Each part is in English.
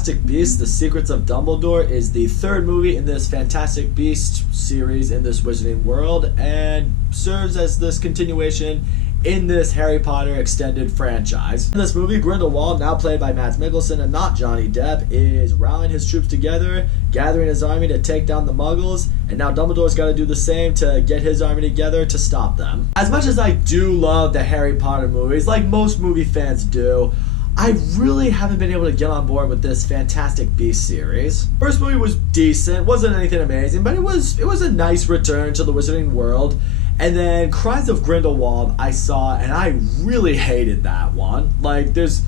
Fantastic Beasts: The Secrets of Dumbledore is the third movie in this Fantastic Beasts series in this Wizarding world and serves as this continuation in this Harry Potter extended franchise. In this movie, Grindelwald, now played by Mads Mikkelsen and not Johnny Depp, is rallying his troops together, gathering his army to take down the Muggles, and now Dumbledore's got to do the same to get his army together to stop them. As much as I do love the Harry Potter movies, like most movie fans do, I really haven't been able to get on board with this Fantastic Beasts series. First movie was decent, wasn't anything amazing, but it was a nice return to the Wizarding world. And then Crimes of Grindelwald I saw, and I really hated that one. Like, there's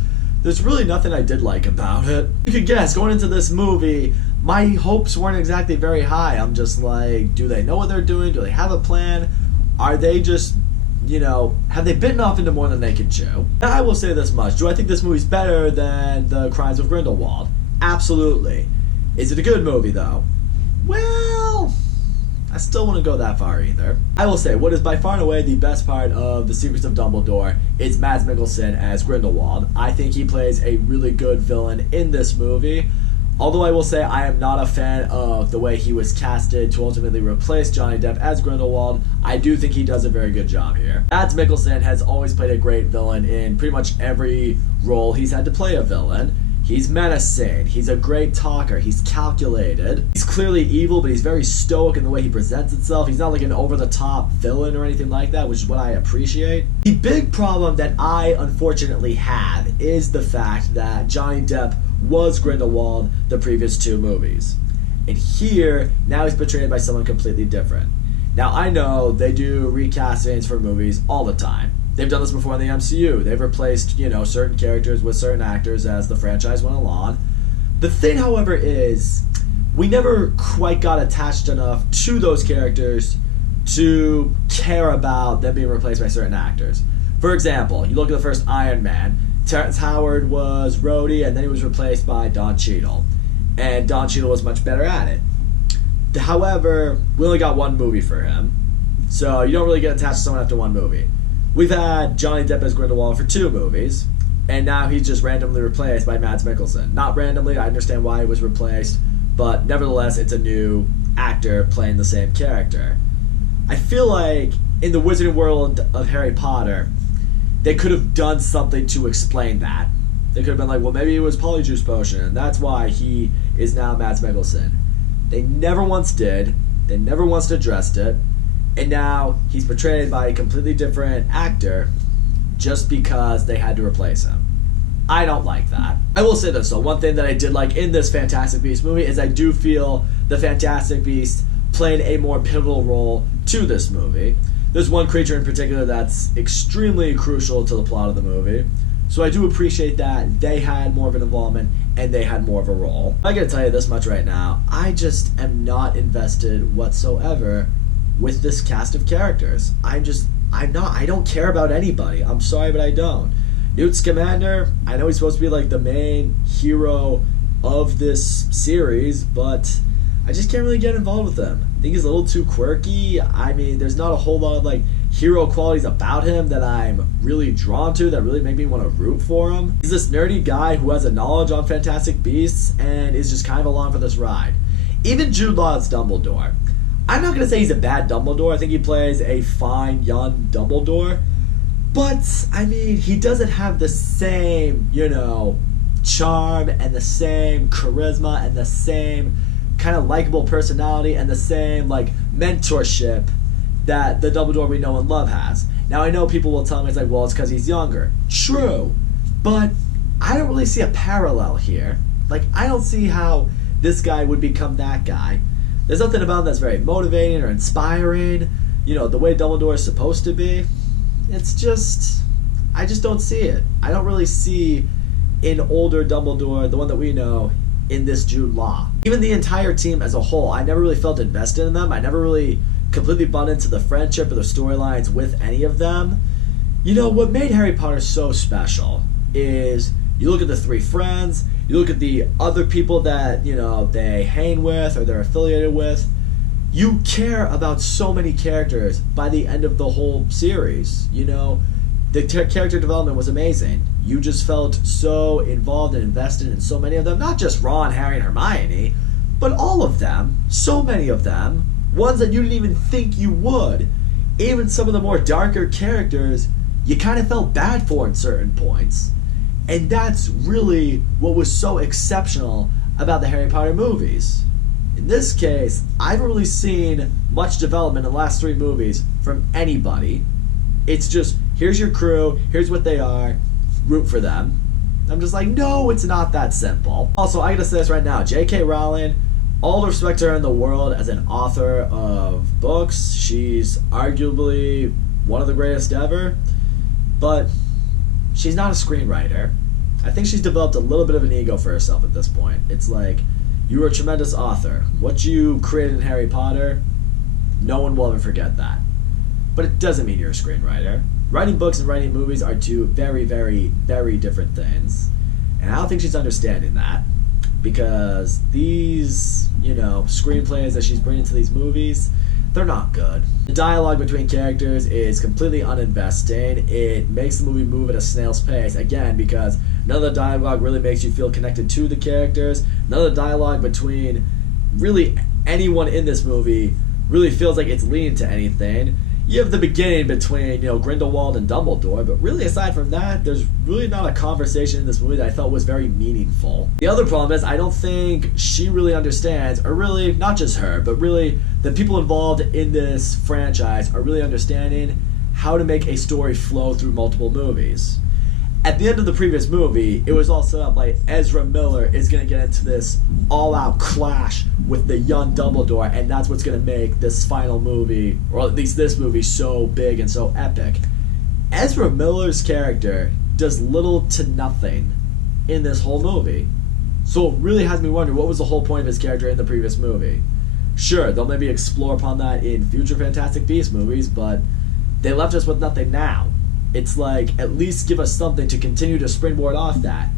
really nothing I did like about it. You could guess, going into this movie, my hopes weren't exactly very high. I'm just like, do they know what they're doing? Do they have a plan? Are they just, have they bitten off into more than they can chew? Now, I will say this much. Do I think this movie's better than the Crimes of Grindelwald? Absolutely. Is it a good movie, though? Well, I still wouldn't go that far either. I will say, what is by far and away the best part of The Secrets of Dumbledore is Mads Mikkelsen as Grindelwald. I think he plays a really good villain in this movie. Although I will say I am not a fan of the way he was casted to ultimately replace Johnny Depp as Grindelwald. I do think he does a very good job here. Mads Mikkelsen has always played a great villain in pretty much every role he's had to play a villain. He's menacing, he's a great talker, he's calculated. He's clearly evil, but he's very stoic in the way he presents himself. He's not like an over-the-top villain or anything like that, which is what I appreciate. The big problem that I unfortunately have is the fact that Johnny Depp was Grindelwald the previous two movies. And here, now he's portrayed by someone completely different. Now, I know they do recastings for movies all the time. They've done this before in the MCU. They've replaced, certain characters with certain actors as the franchise went along. The thing, however, is we never quite got attached enough to those characters to care about them being replaced by certain actors. For example, you look at the first Iron Man. Terrence Howard was Rhodey, and then he was replaced by Don Cheadle. And Don Cheadle was much better at it. However, we only got one movie for him, so you don't really get attached to someone after one movie. We've had Johnny Depp as Grindelwald for 2 movies, and now he's just randomly replaced by Mads Mikkelsen. Not randomly, I understand why he was replaced, but nevertheless, it's a new actor playing the same character. I feel like in the Wizarding world of Harry Potter, they could have done something to explain that. They could have been like, well, maybe it was Polyjuice Potion, and that's why he is now Mads Mikkelsen. They never once did. They never once addressed it. And now he's portrayed by a completely different actor just because they had to replace him. I don't like that. I will say this, though. One thing that I did like in this Fantastic Beasts movie is I do feel the Fantastic Beasts played a more pivotal role to this movie. There's one creature in particular that's extremely crucial to the plot of the movie. So I do appreciate that they had more of an involvement and they had more of a role. I gotta tell you this much right now. I just am not invested whatsoever with this cast of characters. I don't care about anybody. I'm sorry, but I don't. Newt Scamander, I know he's supposed to be like the main hero of this series, but I just can't really get involved with him. I think he's a little too quirky. I mean, there's not a whole lot of like hero qualities about him that I'm really drawn to that really make me want to root for him. He's this nerdy guy who has a knowledge on Fantastic Beasts and is just kind of along for this ride. Even Jude Law's Dumbledore. I'm not going to say he's a bad Dumbledore. I think he plays a fine young Dumbledore. But, I mean, he doesn't have the same, charm and the same charisma and the same kind of likable personality and the same, mentorship that the Dumbledore we know and love has. Now, I know people will tell me, it's because he's younger. True. But I don't really see a parallel here. I don't see how this guy would become that guy. There's nothing about him that's very motivating or inspiring. The way Dumbledore is supposed to be. It's just, I just don't see it. I don't really see an older Dumbledore, the one that we know, in this Jude Law. Even the entire team as a whole, I never really felt invested in them. I never really completely bought into the friendship or the storylines with any of them. What made Harry Potter so special is you look at the 3 friends, you look at the other people that, they hang with or they're affiliated with. You care about so many characters by the end of the whole series. The character development was amazing. You just felt so involved and invested in so many of them. Not just Ron, Harry, and Hermione, but all of them. So many of them. Ones that you didn't even think you would. Even some of the more darker characters, you kind of felt bad for in certain points. And that's really what was so exceptional about the Harry Potter movies. In this case, I haven't really seen much development in the last 3 movies from anybody. It's just, here's your crew, here's what they are, root for them. I'm just like, no, it's not that simple. Also, I gotta say this right now, J.K. Rowling, all the respect to her in the world as an author of books. She's arguably one of the greatest ever, but she's not a screenwriter. I think she's developed a little bit of an ego for herself at this point. It's like, you were a tremendous author. What you created in Harry Potter, no one will ever forget that. But it doesn't mean you're a screenwriter. Writing books and writing movies are 2 very, very, very different things. And I don't think she's understanding that. Because these, screenplays that she's bringing to these movies, they're not good. The dialogue between characters is completely uninvesting. It makes the movie move at a snail's pace, again, because none of the dialogue really makes you feel connected to the characters. None of the dialogue between really anyone in this movie really feels like it's leading to anything. You have the beginning between, Grindelwald and Dumbledore, but really aside from that, there's really not a conversation in this movie that I felt was very meaningful. The other problem is I don't think she really understands, or really, not just her, but really the people involved in this franchise are really understanding how to make a story flow through multiple movies. At the end of the previous movie, it was all set up like Ezra Miller is going to get into this all-out clash with the young Dumbledore, and that's what's going to make this final movie, or at least this movie, so big and so epic. Ezra Miller's character does little to nothing in this whole movie. So it really has me wonder, what was the whole point of his character in the previous movie? Sure, they'll maybe explore upon that in future Fantastic Beasts movies, but they left us with nothing now. It's like, at least give us something to continue to springboard off that.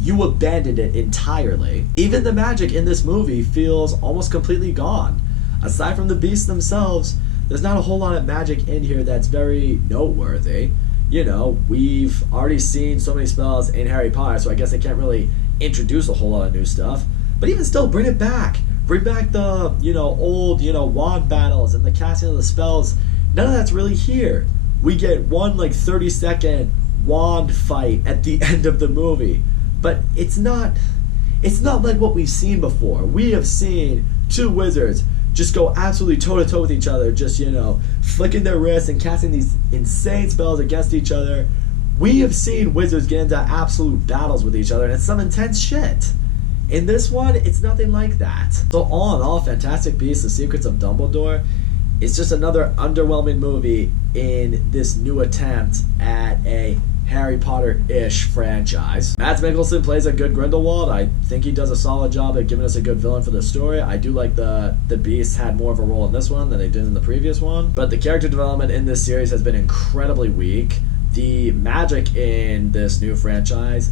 You abandoned it entirely. Even the magic in this movie feels almost completely gone. Aside from the beasts themselves, there's not a whole lot of magic in here that's very noteworthy. We've already seen so many spells in Harry Potter, so I guess they can't really introduce a whole lot of new stuff. But even still, bring it back. Bring back the, old, wand battles and the casting of the spells. None of that's really here. We get one 30-second wand fight at the end of the movie, but it's not like what we've seen before. We have seen 2 wizards just go absolutely toe-to-toe with each other, just flicking their wrists and casting these insane spells against each other. We have seen wizards get into absolute battles with each other, and it's some intense shit. In this one, it's nothing like that. So all in all, Fantastic Beasts: The Secrets of Dumbledore, it's just another underwhelming movie in this new attempt at a Harry Potter-ish franchise. Mads Mikkelsen plays a good Grindelwald. I think he does a solid job at giving us a good villain for the story. I do like the Beasts had more of a role in this one than they did in the previous one. But the character development in this series has been incredibly weak. The magic in this new franchise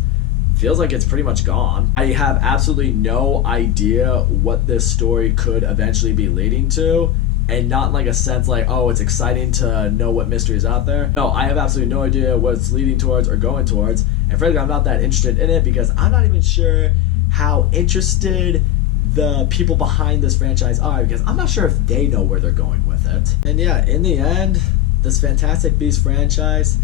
feels like it's pretty much gone. I have absolutely no idea what this story could eventually be leading to. And not in like a sense like, oh, it's exciting to know what mystery is out there. No, I have absolutely no idea what it's leading towards or going towards. And frankly, I'm not that interested in it because I'm not even sure how interested the people behind this franchise are, because I'm not sure if they know where they're going with it. And yeah, in the end, this Fantastic Beasts franchise,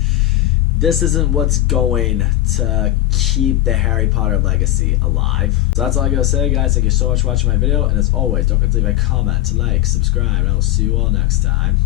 this isn't what's going to keep the Harry Potter legacy alive. So that's all I gotta say, guys. Thank you so much for watching my video, and as always, don't forget to leave a comment, like, subscribe, and I will see you all next time.